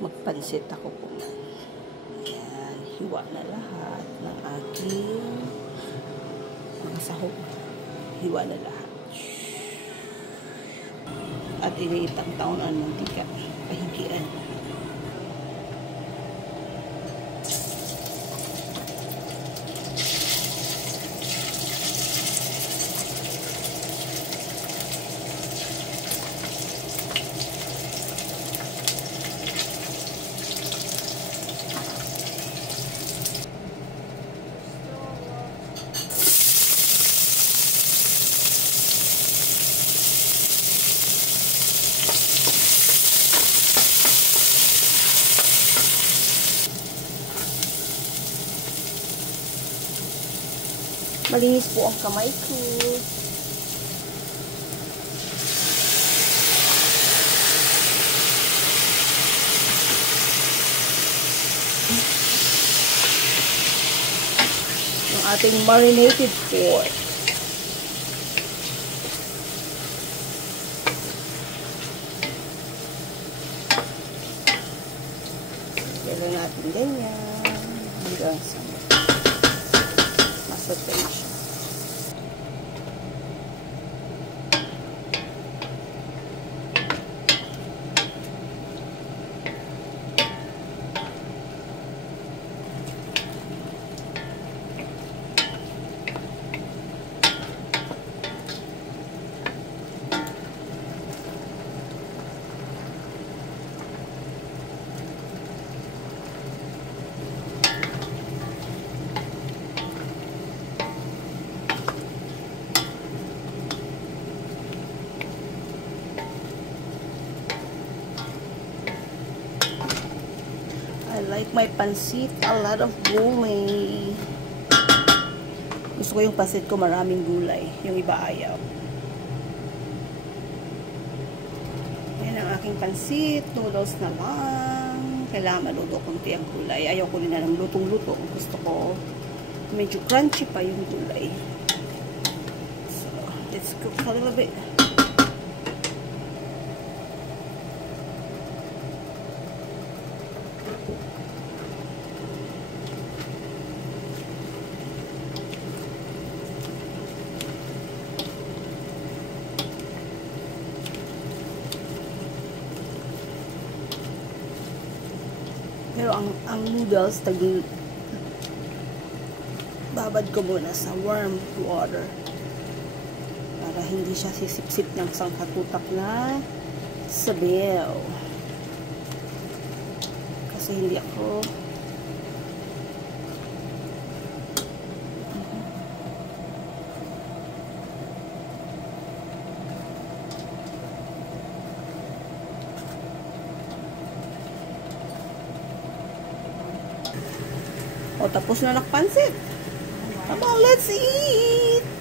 magpansit ako kumain. Ayan, hiwa na lahat ng aking mga sahog. Hiwa na lahat. At iniitang taon ang mantika. Pahigian. Malinis po ang kamay ko. Ang ating marinated pork. Kailan natin ganyan hanggang sa masote na siya. I like my pansit a lot of gulay. Gusto ko yung pansit ko maraming gulay. Yung iba ayaw. Yan ang aking pansit. Noodles na lang. Kailangan maluto kunti ang gulay. Ayaw ko rin na ng lutong-luto. Gusto ko medyo crunchy pa yung gulay. So, let's cook a little bit. Pero ang noodles, babad ko muna sa warm water para hindi siya sisip-sip ng sangkatutak na sabaw. Kasi hindi ako tapos na nakpansit. Come on, let's eat!